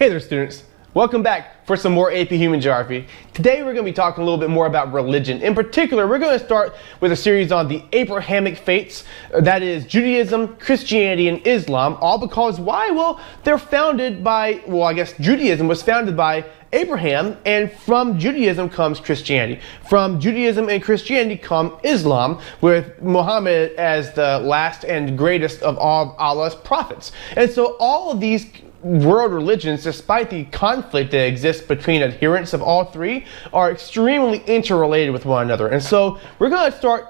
Hey there, students. Welcome back for some more AP Human Geography. Today we're going to be talking a little bit more about religion. In particular, we're going to start with a series on the Abrahamic Faiths, that is Judaism, Christianity, and Islam, all because why? Well, they're founded by, Judaism was founded by Abraham, and from Judaism comes Christianity. From Judaism and Christianity come Islam, with Muhammad as the last and greatest of all Allah's prophets. And so all of these world religions, despite the conflict that exists between adherents of all three, are extremely interrelated with one another. And so we're going to start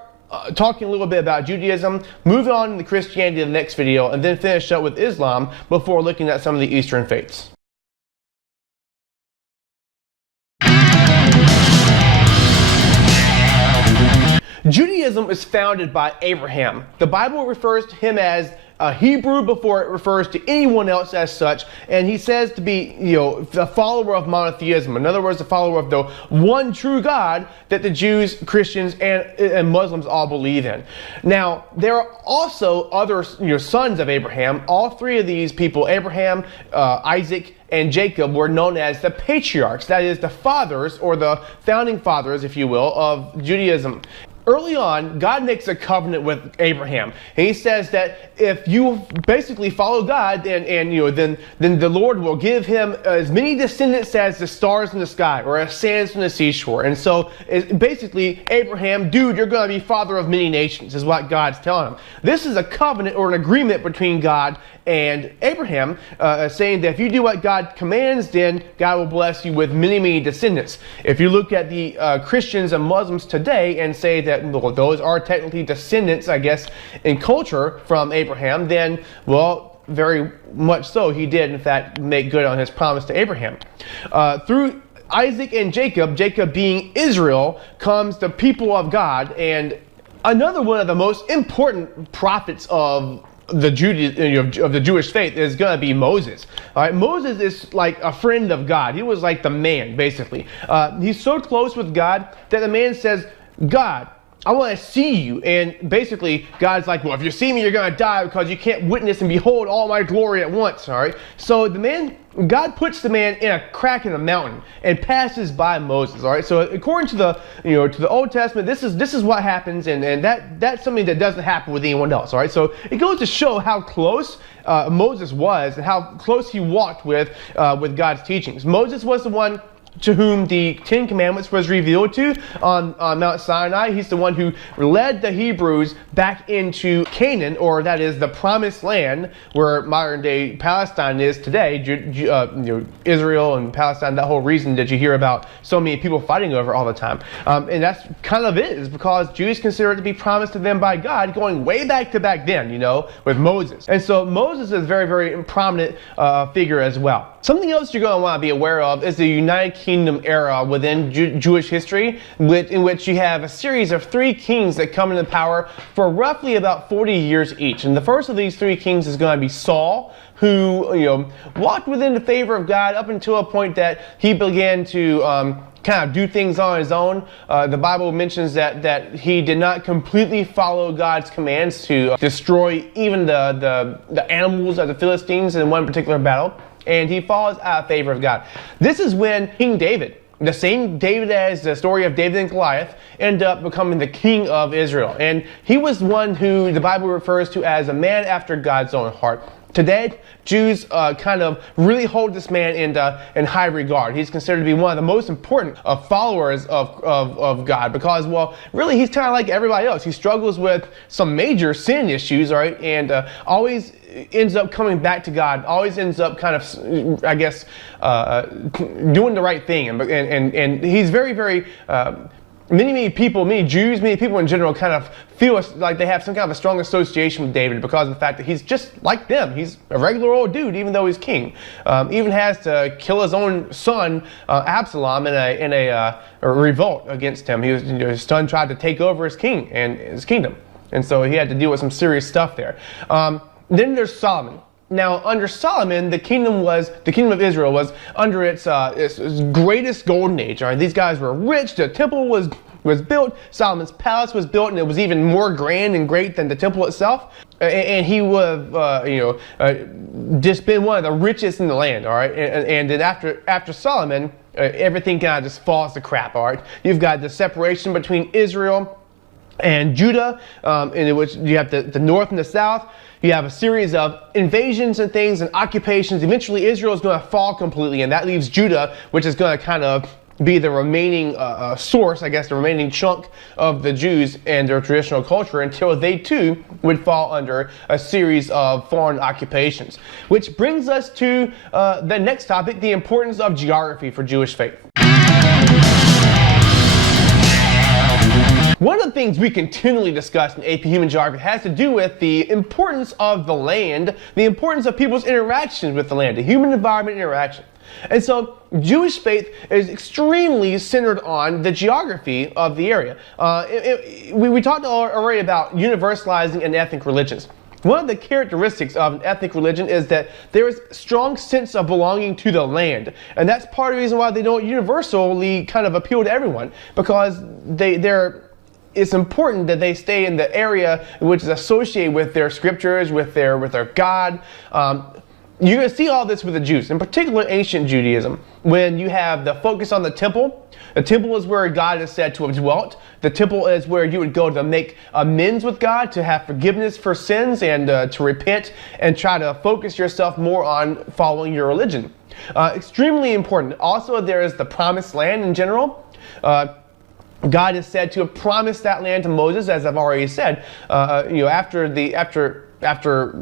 talking a little bit about Judaism, moving on to Christianity in the next video, and then finish up with Islam before looking at some of the Eastern faiths. Judaism is founded by Abraham. The Bible refers to him as a Hebrew before it refers to anyone else as such, and he says to be, a follower of monotheism. In other words, a follower of the one true God that the Jews, Christians, and Muslims all believe in. Now, there are also other sons of Abraham. All three of these people, Abraham, Isaac, and Jacob, were known as the patriarchs, that is, the fathers, or the founding fathers, if you will, of Judaism. Early on, God makes a covenant with Abraham, and he says that if you basically follow God, then the Lord will give him as many descendants as the stars in the sky or as sands on the seashore. And so basically, Abraham, dude, you're going to be father of many nations, is what God's telling him. This is a covenant or an agreement between God and Abraham, saying that if you do what God commands, then God will bless you with many, many descendants. If you look at the Christians and Muslims today and say that those are technically descendants, I guess, in culture from Abraham, then, well, very much so, he did, in fact, make good on his promise to Abraham. Through Isaac and Jacob, Jacob being Israel, comes the people of God, and another one of the most important prophets of the Jewish faith is going to be Moses. All right, Moses is like a friend of God. He was like the man, basically. He's so close with God that the man says, God, I want to see you. And basically, God's like, well, if you see me, you're going to die because you can't witness and behold all my glory at once. All right. So God puts the man in a crack in a mountain and passes by Moses. All right. So according to the Old Testament, this is what happens, and that's something that doesn't happen with anyone else. All right. So it goes to show how close Moses was and how close he walked with God's teachings. Moses was the one to whom the Ten Commandments was revealed to on Mount Sinai. He's the one who led the Hebrews back into Canaan, or that is the promised land where modern day Palestine is today. Israel and Palestine, that whole reason that you hear about so many people fighting over all the time. And that's kind of it, is because Jews consider it to be promised to them by God going way back to back then, with Moses. And so Moses is a very, very prominent figure as well. Something else you're going to want to be aware of is the United Kingdom era within Jewish history, in which you have a series of three kings that come into power for roughly about 40 years each. And the first of these three kings is going to be Saul, who walked within the favor of God up until a point that he began to kind of do things on his own. The Bible mentions that he did not completely follow God's commands to destroy even the animals of the Philistines in one particular battle. And he falls out of favor of God. This is when King David, the same David as the story of David and Goliath, ended up becoming the king of Israel. And he was one who the Bible refers to as a man after God's own heart. Today, Jews kind of really hold this man in high regard. He's considered to be one of the most important followers of God because, well, really he's kind of like everybody else. He struggles with some major sin issues, right? And always ends up coming back to God, always ends up kind of, I guess, doing the right thing. And he's very, very, many people, many Jews, many people in general kind of feel like they have some kind of a strong association with David because of the fact that he's just like them. He's a regular old dude, even though he's king. Even has to kill his own son, Absalom, in a revolt against him. His son tried to take over his kingdom. And so he had to deal with some serious stuff there. Then there's Solomon. Now, under Solomon, the kingdom of Israel was under its greatest golden age. All right, these guys were rich. The temple was was built, Solomon's palace was built, and it was even more grand and great than the temple itself. And he would have just been one of the richest in the land, all right? And then after Solomon, everything kind of just falls to crap, all right? You've got the separation between Israel and Judah, in which you have the north and the south. You have a series of invasions and things and occupations. Eventually, Israel is going to fall completely, and that leaves Judah, which is going to kind of be the remaining source, I guess, the remaining chunk of the Jews and their traditional culture, until they too would fall under a series of foreign occupations. Which brings us to the next topic, the importance of geography for Jewish faith. One of the things we continually discuss in AP Human Geography has to do with the importance of the land, the importance of people's interactions with the land, the human environment interaction. And so Jewish faith is extremely centered on the geography of the area. We talked already about universalizing and ethnic religions. One of the characteristics of an ethnic religion is that there is a strong sense of belonging to the land. And that's part of the reason why they don't universally kind of appeal to everyone, because it's important that they stay in the area which is associated with their scriptures, with their God. You're going to see all this with the Jews, in particular ancient Judaism, when you have the focus on the temple. The temple is where God is said to have dwelt. The temple is where you would go to make amends with God, to have forgiveness for sins, and to repent and try to focus yourself more on following your religion. Extremely important. Also, there is the promised land in general. God is said to have promised that land to Moses, as I've already said. After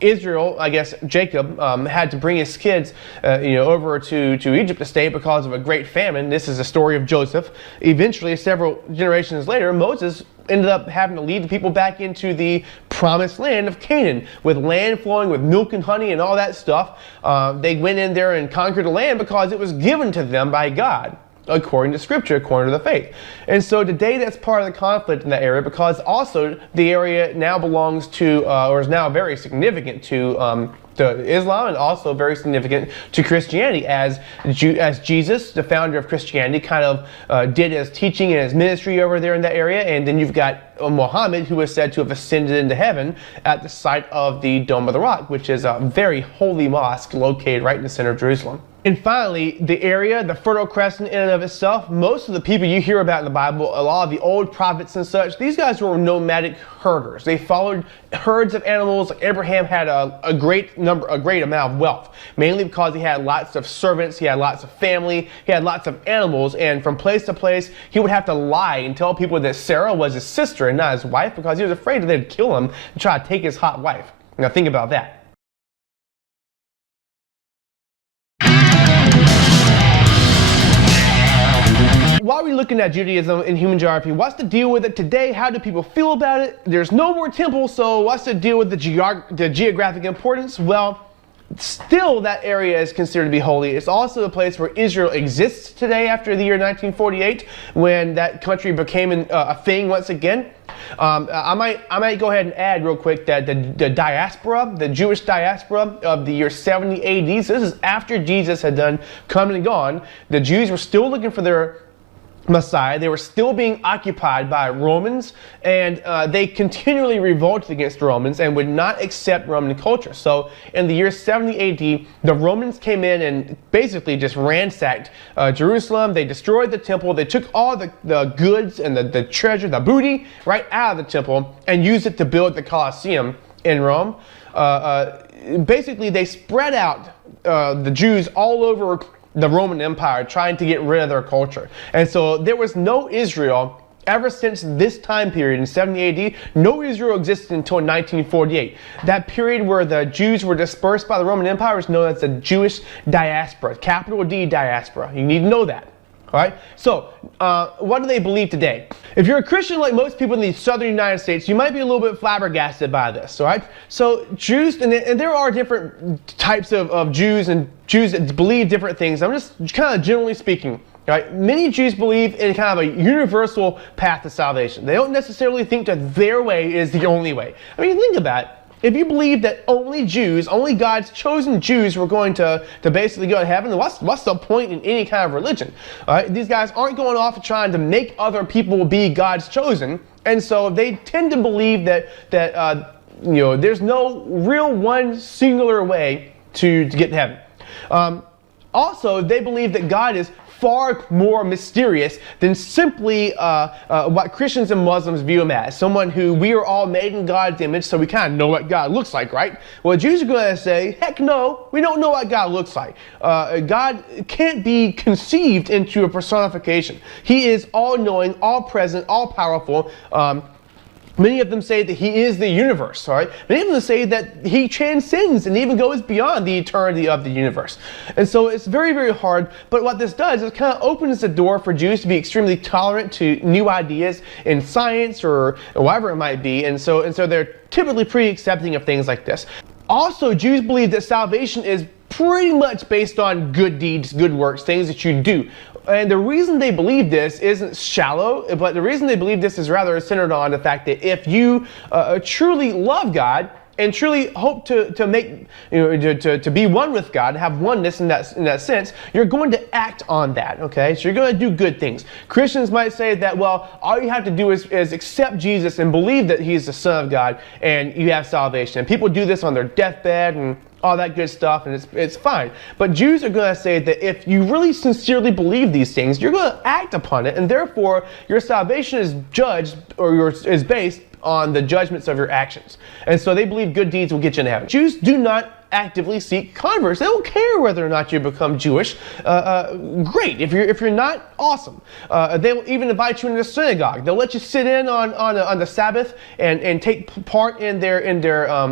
Israel, I guess Jacob had to bring his kids, over to Egypt to stay because of a great famine. This is the story of Joseph. Eventually, several generations later, Moses ended up having to lead the people back into the promised land of Canaan, with land flowing with milk and honey and all that stuff. They went in there and conquered the land because it was given to them by God, according to scripture, according to the faith. And so today that's part of the conflict in that area, because also the area now belongs to, or is now very significant to Islam, and also very significant to Christianity, as Jesus, the founder of Christianity, kind of did his teaching and his ministry over there in that area. And then you've got Muhammad, who is said to have ascended into heaven at the site of the Dome of the Rock, which is a very holy mosque located right in the center of Jerusalem. And finally, the area, the Fertile Crescent in and of itself, most of the people you hear about in the Bible, a lot of the old prophets and such, these guys were nomadic herders. They followed herds of animals. Abraham had a great amount of wealth, mainly because he had lots of servants, he had lots of family, he had lots of animals, and from place to place, he would have to lie and tell people that Sarah was his sister and not his wife, because he was afraid that they'd kill him and try to take his hot wife. Now think about that. Why are we looking at Judaism and human geography? What's the deal with it today? How do people feel about it? There's no more temples, so what's the deal with the geographic importance? Well, still that area is considered to be holy. It's also the place where Israel exists today after the year 1948, when that country became a thing once again. I might go ahead and add real quick that the diaspora, the Jewish diaspora of the year 70 AD, so this is after Jesus had done come and gone, the Jews were still looking for their Messiah. They were still being occupied by Romans, and they continually revolted against the Romans and would not accept Roman culture. So in the year 70 AD, the Romans came in and basically just ransacked Jerusalem. They destroyed the temple. They took all the goods and the treasure, the booty, right out of the temple and used it to build the Colosseum in Rome. Basically, they spread out the Jews all over the Roman Empire, trying to get rid of their culture. And so there was no Israel ever since this time period in 70 AD. No Israel existed until 1948. That period where the Jews were dispersed by the Roman Empire is known as the Jewish diaspora, capital D diaspora. You need to know that. All right? So, what do they believe today? If you're a Christian like most people in the southern United States, you might be a little bit flabbergasted by this, all right? So, Jews, and there are different types of Jews and Jews that believe different things. I'm just kind of generally speaking, all right? Many Jews believe in kind of a universal path to salvation. They don't necessarily think that their way is the only way. I mean, think about it. if you believe that only Jews, only God's chosen Jews were going to basically go to heaven, then what's the point in any kind of religion? All right? These guys aren't going off trying to make other people be God's chosen, and so they tend to believe that there's no real one singular way to get to heaven. Also, they believe that God is far more mysterious than simply what Christians and Muslims view him as. Someone who we are all made in God's image, so we kind of know what God looks like, right? Well, Jews are going to say, heck no, we don't know what God looks like. God can't be conceived into a personification. He is all-knowing, all-present, all-powerful. Many of them say that he is the universe, all right? Many of them say that he transcends and even goes beyond the eternity of the universe. And so it's very, very hard, but what this does is it kind of opens the door for Jews to be extremely tolerant to new ideas in science or whatever it might be, and so they're typically pretty accepting of things like this. Also, Jews believe that salvation is pretty much based on good deeds, good works, things that you do. And the reason they believe this isn't shallow, but the reason they believe this is rather centered on the fact that if you truly love God and truly hope to make, to be one with God, have oneness in that sense, you're going to act on that, okay? So you're going to do good things. Christians might say that, well, all you have to do is accept Jesus and believe that he's the Son of God and you have salvation. And people do this on their deathbed and all that good stuff, and it's fine. But Jews are going to say that if you really sincerely believe these things, you're going to act upon it, and therefore your salvation is judged or is based on the judgments of your actions. And so they believe good deeds will get you into heaven. Jews do not actively seek converts. They don't care whether or not you become Jewish. Great. If you're not, awesome. They will even invite you into the synagogue. They'll let you sit in on the Sabbath and take part in their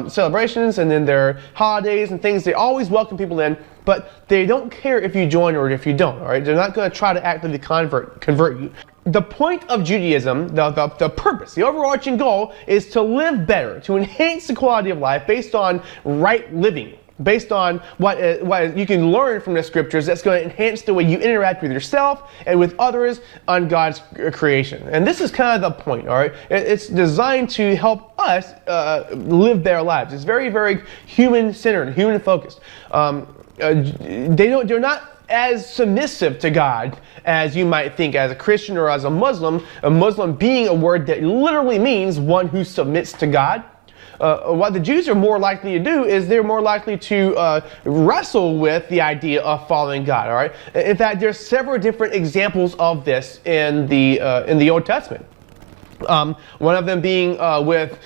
celebrations and in their holidays and things. They always welcome people in, but they don't care if you join or if you don't. All right, they're not going to try to actively convert you. The point of Judaism, the purpose, the overarching goal, is to live better, to enhance the quality of life based on right living, based on what you can learn from the scriptures that's going to enhance the way you interact with yourself and with others on God's creation. And this is kind of the point, all right? It's designed to help us live better lives. It's very, very human-centered, human-focused. They're not as submissive to God as you might think as a Christian or as a Muslim being a word that literally means one who submits to God. What the Jews are more likely to do is they're more likely to wrestle with the idea of following God, all right? In fact, there's several different examples of this in the Old Testament. One of them being with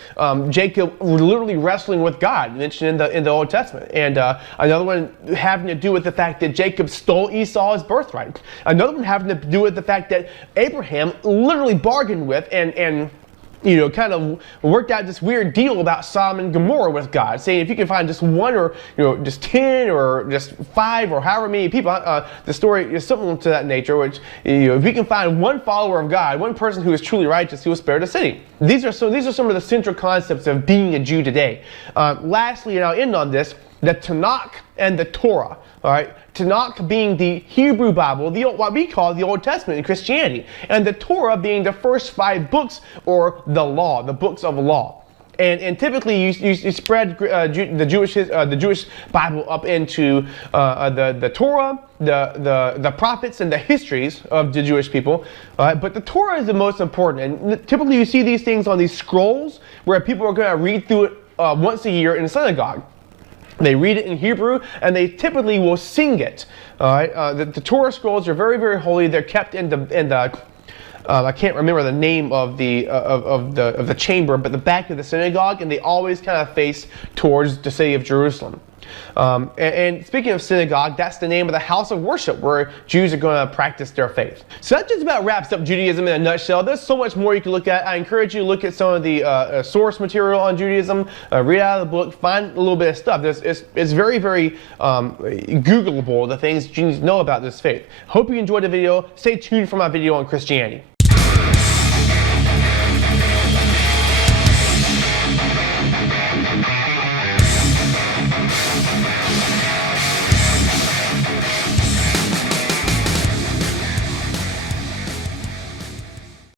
Jacob literally wrestling with God, mentioned in the Old Testament, and another one having to do with the fact that Jacob stole Esau's birthright. Another one having to do with the fact that Abraham literally bargained with and kind of worked out this weird deal about Sodom and Gomorrah with God, saying if you can find just one or just 10 or just 5 or however many people, the story is something to that nature, which if you can find one follower of God, one person who is truly righteous, he will spare the city. These are some of the central concepts of being a Jew today. Lastly, and I'll end on this, the Tanakh and the Torah. All right, Tanakh being the Hebrew Bible, what we call the Old Testament in Christianity, and the Torah being the first 5 books or the law, the books of law. And typically you spread the Jewish Bible up into the Torah, the prophets, and the histories of the Jewish people. But the Torah is the most important, and typically you see these things on these scrolls where people are going to read through it once a year in a synagogue. They read it in Hebrew, and they typically will sing it. All right, the Torah scrolls are very, very holy. They're kept in the I can't remember the name of the chamber, but the back of the synagogue, and they always kind of face towards the city of Jerusalem. And speaking of synagogue, that's the name of the house of worship where Jews are going to practice their faith. So that just about wraps up Judaism in a nutshell. There's so much more you can look at. I encourage you to look at some of the source material on Judaism, read out of the book, find a little bit of stuff. It's very, very Googleable, the things you need to know about this faith. Hope you enjoyed the video. Stay tuned for my video on Christianity.